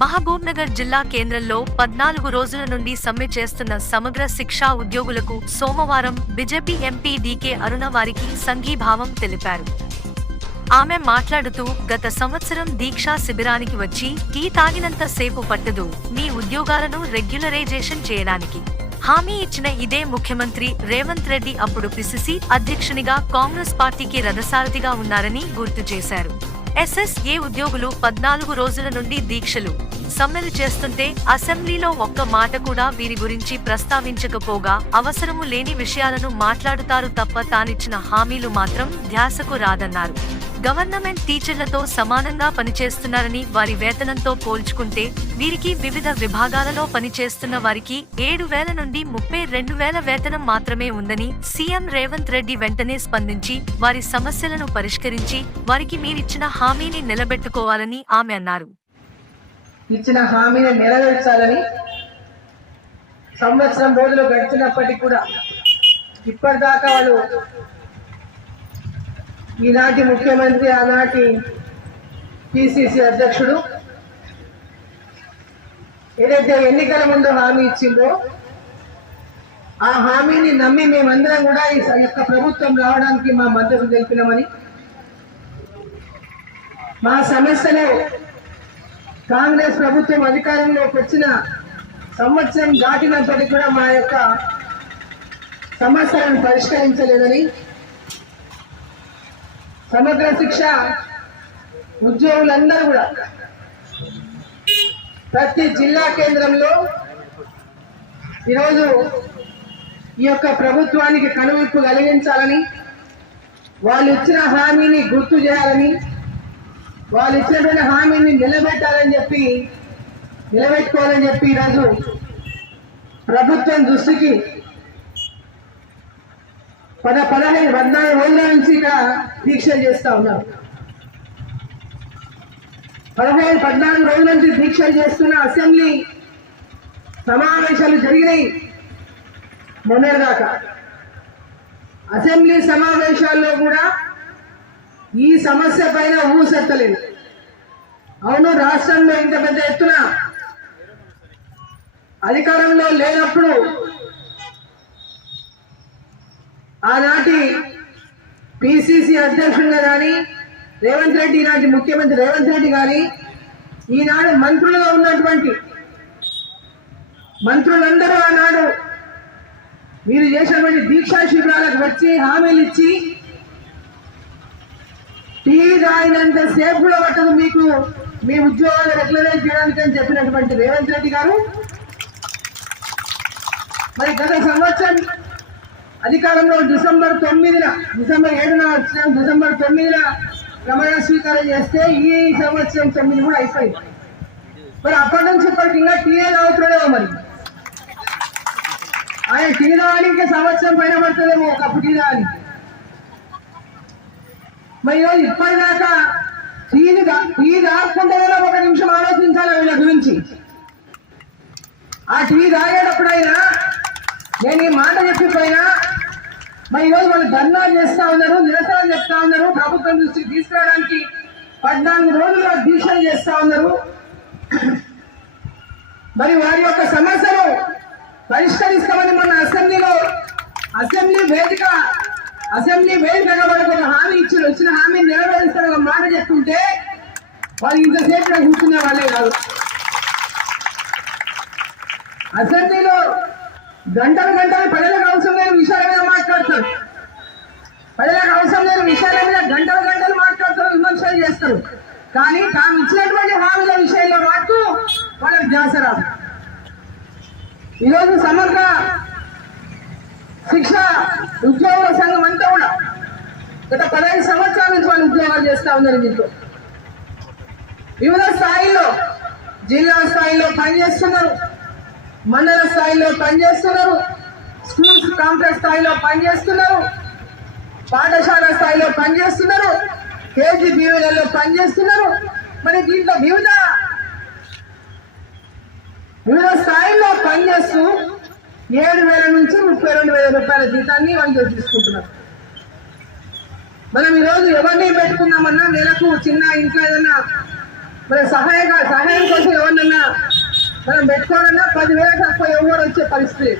మహబూబ్నగర్ జిల్లా కేంద్రంలో 14 రోజుల నుండి సమ్మె చేస్తున్న సమగ్ర శిక్షా ఉద్యోగులకు సోమవారం బీజేపీ ఎంపీ డీకే అరుణ వారికి సంఘీభావం తెలిపారు. ఆమె మాట్లాడుతూ, గత సంవత్సరం దీక్షా శిబిరానికి వచ్చి టీ తాగినంత సేపు పట్టదు మీ ఉద్యోగాలను రెగ్యులరైజేషన్ చేయడానికి హామీ ఇచ్చిన ఇదే ముఖ్యమంత్రి రేవంత్ రెడ్డి అప్పుడు పిసిసి అధ్యక్షునిగా కాంగ్రెస్ పార్టీకి రథసారథిగా ఉన్నారని గుర్తు చేశారు. ఎస్ఎస్ఏ ఉద్యోగులు 14 రోజుల నుండి దీక్షలు, సమ్మెలు చేస్తుంటే అసెంబ్లీలో ఒక్క మాట కూడా వీరి గురించి ప్రస్తావించకపోగా అవసరము లేని విషయాలను మాట్లాడుతారు తప్ప తానిచ్చిన హామీలు మాత్రం ధ్యాసకు రాదన్నారు. గవర్నమెంట్ టీచర్లతో సమానంగా పనిచేస్తున్నారని, వారి వేతనంతో పోల్చుకుంటే వీరికి వివిధ విభాగాలలో పనిచేస్తున్న వారికి 7,000 నుండి 32,000 వేతనం మాత్రమే ఉందని సీఎం రేవంత్ రెడ్డి వెంటనే స్పందించి వారి సమస్యలను పరిష్కరించి వారికి మీరిచ్చిన హామీని నిలబెట్టుకోవాలని ఆమె అన్నారు. ఇచ్చిన హామీని నెరవేర్చాలని సంవత్సరం రోజులు గడిచినప్పటికీ కూడా ఇప్పటిదాకా వాళ్ళు ఈనాటి ముఖ్యమంత్రి ఆనాటి పిసిసి అధ్యక్షుడు ఏదైతే ఎన్నికల ముందు హామీ ఇచ్చిందో ఆ హామీని నమ్మి మేమందరం కూడా ఈ యొక్క ప్రభుత్వం రావడానికి మా మద్దతు తెలిపినామని, మా సమస్యలు కాంగ్రెస్ ప్రభుత్వం అధికారంలోకి వచ్చిన సంవత్సరం దాటినప్పటికీ కూడా మా యొక్క సమస్యలను పరిష్కరించలేదని, సమగ్ర శిక్ష ఉద్యోగులందరూ కూడా ప్రతి జిల్లా కేంద్రంలో ఈరోజు ఈ యొక్క ప్రభుత్వానికి కనువిప్పు కలిగించాలని, వాళ్ళు ఇచ్చిన హామీని గుర్తు చేయాలని, వాళ్ళు ఇచ్చినటువంటి హామీని నిలబెట్టుకోవాలని చెప్పి ఈరోజు ప్రభుత్వం దృష్టికి 14 రోజుల నుంచి ఇక్కడ దీక్షలు చేస్తా ఉన్నారు. 14 రోజుల నుంచి దీక్షలు చేస్తున్న అసెంబ్లీ సమావేశాలు జరిగినాయి. మొన్నటిదాకా అసెంబ్లీ సమావేశాల్లో కూడా ఈ సమస్య పైన ఊసెత్తలేదు. అవును, రాష్ట్రంలో ఇంత పెద్ద ఎత్తున అధికారంలో లేనప్పుడు ఆనాటి పిసిసి అధ్యక్షులుగా కానీ రేవంత్ రెడ్డి, ఈనాటి ముఖ్యమంత్రి రేవంత్ రెడ్డి కానీ, ఈనాడు మంత్రులుగా ఉన్నటువంటి మంత్రులందరూ ఆనాడు మీరు చేసినటువంటి దీక్షా శిబిరాలకు వచ్చి హామీలు ఇచ్చి టీ తాగినంత సేపు కూడా పట్టదు మీకు మీ ఉద్యోగాలు రెగ్యులరైజ్ చేయడానికి అని చెప్పినటువంటి రేవంత్ రెడ్డి గారు మరి గత సంవత్సరం అధికారంలో డిసెంబర్ 7న వచ్చిన డిసెంబర్ 9న ప్రమాణ స్వీకారం చేస్తే ఈ సంవత్సరం 9 కూడా అయిపోయింది. మరి అప్పటి నుంచి ఇప్పటికి ఇంకా టీఏ తాగుతున్నాడేమో, మరి ఆయన టీ తాగడానికి సంవత్సరం పైన పడుతుందేమో ఒక కప్పు టీ తాగడానికి. మరి ఈరోజు ఇప్పటిదాకా టీ తాగకుండా ఒక నిమిషం ఆలోచించాలి వీళ్ళ గురించి. ఆ టీ తాగేటప్పుడైనా నేను ఈ మాట చెప్పిపోయినా మరి ఈరోజు వాళ్ళు ధర్నా చేస్తా ఉన్నారు, నిరసన చెప్తా ఉన్నారు, ప్రభుత్వం దృష్టికి తీసుకురావడానికి 14 రోజులుగా దీక్షలు చేస్తా ఉన్నారు. మరి వారి యొక్క సమస్యను పరిష్కరిస్తామని మొన్న అసెంబ్లీ వేదికగా వాళ్ళకి ఒక హామీ వచ్చిన హామీని నెరవేరుస్తారని ఒక మాట చెప్తుంటే వాళ్ళు ఇంతసేపు కూర్చునే వాళ్ళే కాదు. అసెంబ్లీలో గంటలు ప్రజలకు అవసరం లేని విషయాల మీద మాట్లాడతారు, ప్రజలకు అవసరం లేని విషయాల మీద గంటలు మాట్లాడతారు, విమర్శలు చేస్తారు. కానీ తాము ఇచ్చినటువంటి హామీల విషయంలో మాత్రం వాళ్ళకి ధ్యాస రాదు. ఈరోజు సమగ్ర శిక్ష ఉద్యోగుల సంఘం అంతా కూడా గత 15 సంవత్సరాల నుంచి వాళ్ళు ఉద్యోగాలు చేస్తా ఉన్నారు. దీంతో వివిధ స్థాయిల్లో, జిల్లా స్థాయిలో పనిచేస్తున్నారు, మండల స్థాయిలో పనిచేస్తున్నారు, స్కూల్స్ కాంప్లెక్స్ స్థాయిలో పనిచేస్తున్నారు, పాఠశాల స్థాయిలో పనిచేస్తున్నారు, కేజీబీవీలలో పనిచేస్తున్నారు. మరి దీంట్లో వివిధ స్థాయిల్లో పనిచేస్తూ 7,000 నుంచి 32,000 రూపాయల జీతాన్ని వాళ్ళు తీసుకుంటున్నారు. మనం ఈరోజు ఎవరిని పెట్టుకున్నామన్నా నెలకు చిన్న ఇంట్లో ఏదన్నా మన సహాయం కోసం ఎవరన్నా మనం పెట్టుకోవాలన్నా 10,000 తక్కువ ఎవరు వచ్చే పరిస్థితి.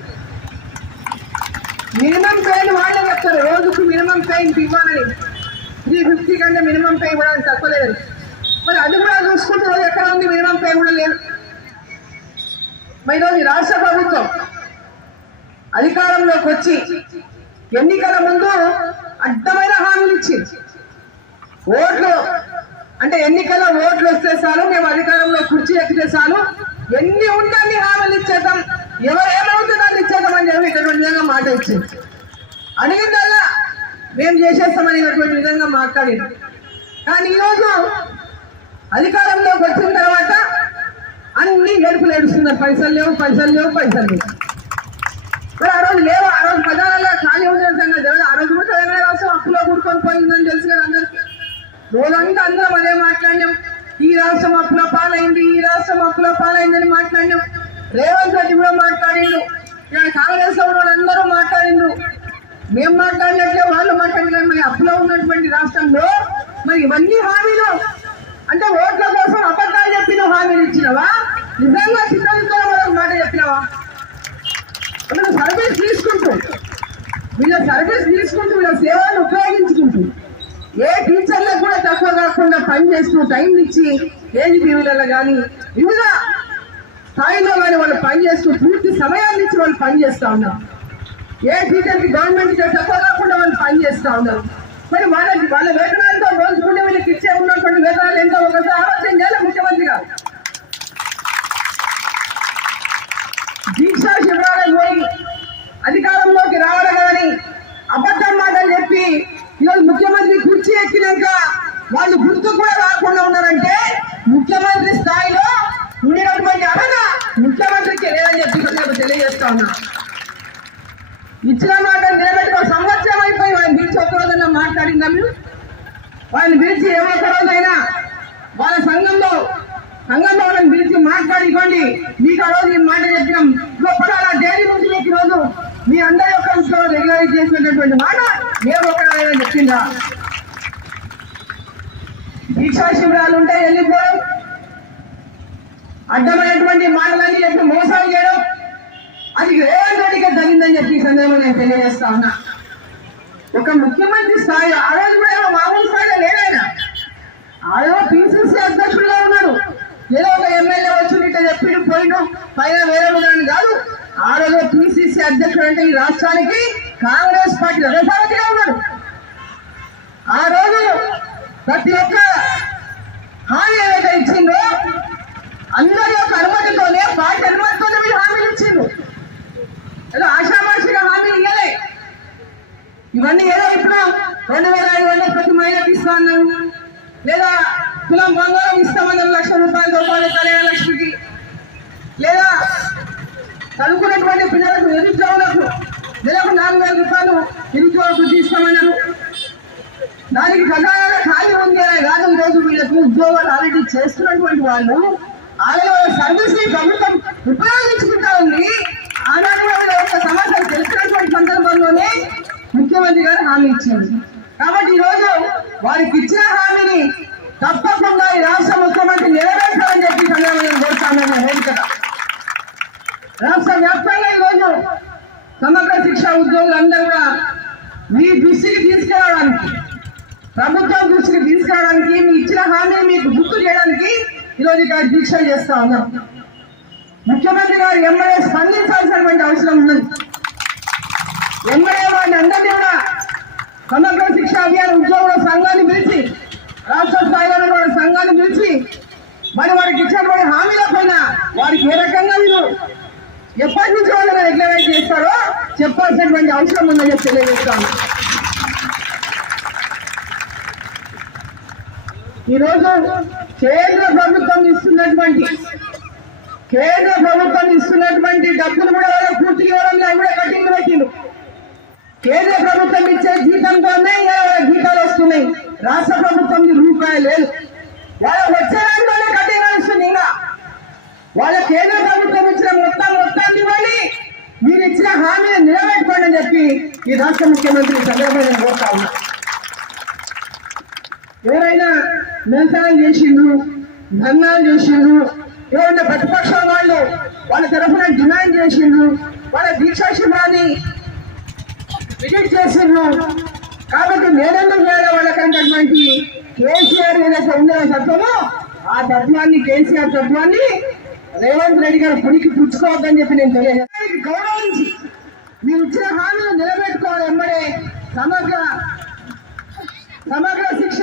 మినిమం పెయిన్ వాళ్ళే చెప్తారు, రోజుకు మినిమం పెయిన్ ఇవ్వాలని. 350 కంటే మినిమం పే కూడా తక్కువ లేదు. మరి అది కూడా చూసుకుంటే రోజు ఎక్కడ ఉంది, మినిమం పే కూడా లేదు. మరి ఈరోజు రాష్ట్ర ప్రభుత్వం అధికారంలోకి వచ్చి ఎన్నికల ముందు అడ్డమైన హామీలు ఇచ్చింది. ఓట్లు అంటే ఎన్నికల ఓట్లు వస్తే చాలు, మేము అధికారంలో కుర్చీ ఎక్కితే చాలు, ఎన్ని ఉంటే అన్ని హామీలు ఇచ్చేద్దాం, ఎవరు ఏమవుతుందో అది ఇచ్చేద్దామని చెప్పి ఇటువంటి విధంగా మాట ఇచ్చింది. అడిగిందల్లా మేము చేసేస్తామనేటువంటి విధంగా మాట్లాడింది. కానీ ఈరోజు అధికారంలోకి వచ్చిన తర్వాత అన్ని గడుపులు ఏడుస్తున్నారు. పైసలు లేవు. మరి ఆ రోజు లేవు, ఆ రోజు ప్రజలలో ఖాళీ ఉండేది. ఆ రోజు కూడా తెలంగాణ రాష్ట్రం అప్పులో కూడుకొని పోయిందని తెలుసు కదా అందరికీ. రోజంతా అందరం అదే మాట్లాడినాం, ఈ రాష్ట్రం అప్పుల పాలైందని మాట్లాడినాం. రేవంత్ రెడ్డి కూడా మాట్లాడిండు, కాంగ్రెస్ లో ఉన్న అందరూ మాట్లాడిండు. మేము మాట్లాడినట్లే వాళ్ళు మాట్లాడినారు. మరి అప్పులో ఉన్నటువంటి రాష్ట్రంలో మరి ఇవన్నీ హామీలు అంటే ఓట్ల కోసం అబద్ధాలు చెప్పిన హామీలు ఇచ్చినవా, నిజంగా చిత్తూరు వాళ్ళకి మాట చెప్పినవా? వీళ్ళ సర్వీస్ తీసుకుంటూ వీళ్ళ సేవలను ఉపయోగించుకుంటూ ఏ టీచర్లకు కూడా తక్కువ కాకుండా పనిచేస్తూ టైం ఇచ్చి ఏజీబీవీలలో కానీ వివిధ స్థాయిలో కానీ వాళ్ళు పనిచేస్తూ పూర్తి సమయాన్ని ఇచ్చి వాళ్ళు పనిచేస్తూ ఉన్నారు. ఏ టీచర్కి గవర్నమెంట్ తక్కువ కాకుండా వాళ్ళు పనిచేస్తూ ఉన్నారు. మరి వాళ్ళ వేతనాలతో రోజుకుంటే వీళ్ళకి ఇచ్చే ఉన్నటువంటి వేతనాలు ఎంతో ఒకసారి ఆలోచన చేయాలి ముఖ్యమంత్రి గారు. దీక్షా శిబిరాలకు పోయి అధికారంలోకి రావాలి కానీ అబద్ధం మాటలు చెప్పి ఈరోజు ముఖ్యమంత్రి కుర్చీ ఎక్కినాక వాళ్ళు గుర్తు కూడా రాకుండా ఉన్నారంటే ముఖ్యమంత్రి స్థాయిలో ఉండేటటువంటి అర్హత ముఖ్యమంత్రికి లేదని చెప్పి తెలియజేస్తా ఉన్నా. ఇచ్చిన మాట నిలబెట్టి ఒక సంవత్సరం అయిపోయి వాళ్ళని పిలిచి ఒక్కరోజైనా మాట్లాడిందా మీరు? వాళ్ళని పిలిచి ఒక్కరోజైనా వాళ్ళ సంఘంలో వాళ్ళని పిలిచి మాట్లాడుకోండి, మీకు ఆ రోజు ఈ మాట చెప్పినాం, పలానా డైరీ నుంచి మీకు ఈరోజు మీ అందరి యొక్క రెగ్యులైజ్ చేసినటువంటి మాట మేము ఒకరైనా చెప్పిందా? దీక్షా శిబిరాలు ఉంటాయి, వెళ్ళిపోవడం, అడ్డమైనటువంటి మాటలన్నీ చెప్పి మోసాలు చేయడం, అది రేవంత్ రెడ్డిగా జరిగిందని చెప్పి ఈ సందర్భంగా నేను తెలియజేస్తా ఉన్నా. ఒక ముఖ్యమంత్రి స్థాయి ఆ రోజు కూడా మామూలు స్థాయిలో లేదైనా, ఆ రోజు పిసిసి అధ్యక్షుడుగా ఉన్నారు. ఏదో ఒక ఎమ్మెల్యే వచ్చి ఇట్లా చెప్పిండు పోయిండు పైన వేరే విధానం కాదు. ఆ రోజు పిసిసి అధ్యక్షుడు అంటే ఈ రాష్ట్రానికి కాంగ్రెస్ పార్టీ రథసారథిగా ఉన్నాడు. ఆ రోజు ప్రతి ఒక్క హామీ ఏదైతే ఇచ్చిందో అందరి యొక్క అనుమతితోనే, పార్టీ అనుమతితోనే మీరు హామీలు ఇచ్చిండు. ఏదో ఆషామాషిగా హామీలు ఇవ్వలే. ఇవన్నీ ఏదో ఇప్పుడు 2,500 ప్రతి మహిళకి ఇస్తా అన్నారు, లేదా తులం బంగారం ఇస్తామన్నారు, ₹1,00,000 కళ్యాణ లక్ష్మికి, లేదా చదువుకున్నటువంటి పిల్లలకు నిరుద్యోగులకు నెలకు ₹4,000 నిరుద్యోగ వృద్ధి ఇస్తామన్నారు. దానికి ఖజానాలో ఖాళీ ఉంది కాదు. ఈరోజు వీళ్ళకు ఉద్యోగాలు ఆల్రెడీ చేస్తున్నటువంటి వాళ్ళు ఆల్రెడీ వాళ్ళ సర్వీస్ ని ప్రభుత్వం ఉపయోగించుకుంటా ఉంది. ఆనాడు వాళ్ళ యొక్క సమస్యలు తెలిసినటువంటి సందర్భంలోనే ముఖ్యమంత్రి గారు హామీ ఇచ్చారు. కాబట్టి ఈరోజు వారికి ఇచ్చిన హామీని తప్పకుండా ఈ రాష్ట్ర ముఖ్యమంత్రి నెరవేర్చాలని చెప్పి సందర్భంగా కోరుతాను. వేదికగా రాష్ట్ర వ్యాప్తంగా ఈరోజు సమగ్ర శిక్ష ఉద్యోగులందరూ కూడా మీ దృష్టికి తీసుకురావడానికి, ప్రభుత్వం దృష్టికి తీసుకురావడానికి, మీ ఇచ్చిన హామీని మీకు గుర్తు చేయడానికి ఈరోజు ఇక్కడ దీక్ష చేస్తా ఉన్నాం. ముఖ్యమంత్రి గారు ఎమ్మెల్యే స్పందించాల్సినటువంటి అవసరం ఉన్నది. ఎమ్మెల్యే వారిని అందరినీ కూడా సమగ్ర శిక్ష అభియాన్ ఉద్యోగుల సంఘాన్ని పిలిచి, రాష్ట్ర స్థాయిలో ఉన్న సంఘాన్ని పిలిచి మరి వారికి ఇచ్చినటువంటి హామీల పైన వారికి ఏ రకంగా మీరు ఎప్పటి నుంచి వాళ్ళని రెగ్యులరైజ్ చేస్తారో చెప్పాల్సినటువంటి అవసరం ఉందని చెప్పి తెలియజేస్తాను. ఈరోజు కేంద్ర ప్రభుత్వం ఇస్తున్నటువంటి డబ్బులు కూడా వాళ్ళ పూర్తి ఇవ్వడంలో కూడా కట్టింగ్ పెట్టిండు. కేంద్ర ప్రభుత్వం ఇచ్చే జీతంతోనే జీతాలు వస్తున్నాయి. రాష్ట్ర ప్రభుత్వం రూపాయలు లేదు. వాళ్ళకి వచ్చే దాంట్లోనే కట్టింగ్ వస్తుంది. ఇంకా వాళ్ళ కేంద్ర ప్రభుత్వం ఇచ్చిన మొత్తాన్ని ఇవ్వాలి, మీరు ఇచ్చిన హామీని నిలబెట్టుకోండి అని చెప్పి ఈ రాష్ట్ర ముఖ్యమంత్రి సందర్భంగా కోరుతా ఉన్నా. ఎవరైనా నిరసన చేసిండ్రు, ధర్నాలు చేసిండ్రు, ఏమన్నా ప్రతిపక్షం వాళ్ళు వాళ్ళ తరఫున డిమాండ్ చేసిండ్రు, వాళ్ళ దీక్షా శిబిరాన్ని విజిట్ చేసిండ్రు. కాబట్టి నేనెందుకు వేరే వాళ్ళకంటే కేసీఆర్ ఏదైతే ఉందో తత్వమో ఆ తత్వాన్ని కేసీఆర్ తత్వాన్ని రేవంత్ రెడ్డి గారు పుడికి పుచ్చుకోవద్దని చెప్పి నేను తెలియజేస్తాను. గౌరవించి మీరు ఇచ్చిన హామీలు నిలబెట్టుకోవాలి. ఎమ్మడే సమగ్ర శిక్ష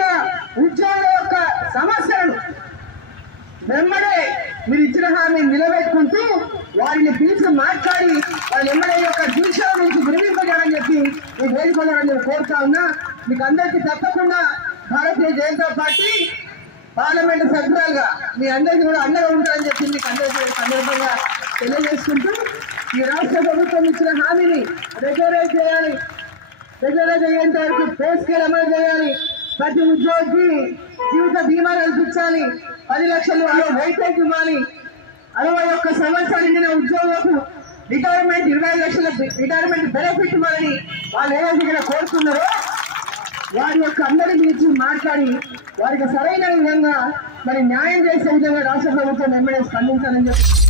ఉద్యోగుల యొక్క సమస్యలను వెంబడే మీరు ఇచ్చిన హామీని నిలబెట్టుకుంటూ వారిని పిలిచి మాట్లాడి వాళ్ళ ఎమ్మెల్యే యొక్క దీక్షల నుంచి విరమింపజేయాలని చెప్పి మీకు వేడుకోవాలని నేను కోరుతా ఉన్నా. మీకు అందరికీ తప్పకుండా భారతీయ జనతా పార్టీ పార్లమెంట్ సభ్యురాలుగా మీ అందరికీ కూడా అందరూ ఉంటారని చెప్పి మీకు అందరికీ సందర్భంగా తెలియజేసుకుంటూ ఈ రాష్ట్ర ప్రభుత్వం ఇచ్చిన హామీని రెగ్యులరైజ్ చేయాలి. రెగ్యులరైజ్ అయ్యేంత వరకు పే స్కేల్ అమలు చేయాలి. ప్రతి ఉద్యోగికి జీవిత బీమా కల్పించాలి. 10 లక్షలు వెయిటేజ్ ఇవ్వాలి. 61 సంవత్సరాలు నిండిన ఉద్యోగులకు రిటైర్మెంట్ 20 లక్షల రిటైర్మెంట్ బెనిఫిట్ ఇవ్వాలని వాళ్ళు ఏదైతే ఇక్కడ కోరుతున్నారో వారి యొక్క అందరినీ పిలిచి మాట్లాడి వారికి సరైన విధంగా మరి న్యాయం చేసే విధంగా రాష్ట్ర ప్రభుత్వం ఎమ్మెల్యే స్పందించాలని చెప్పి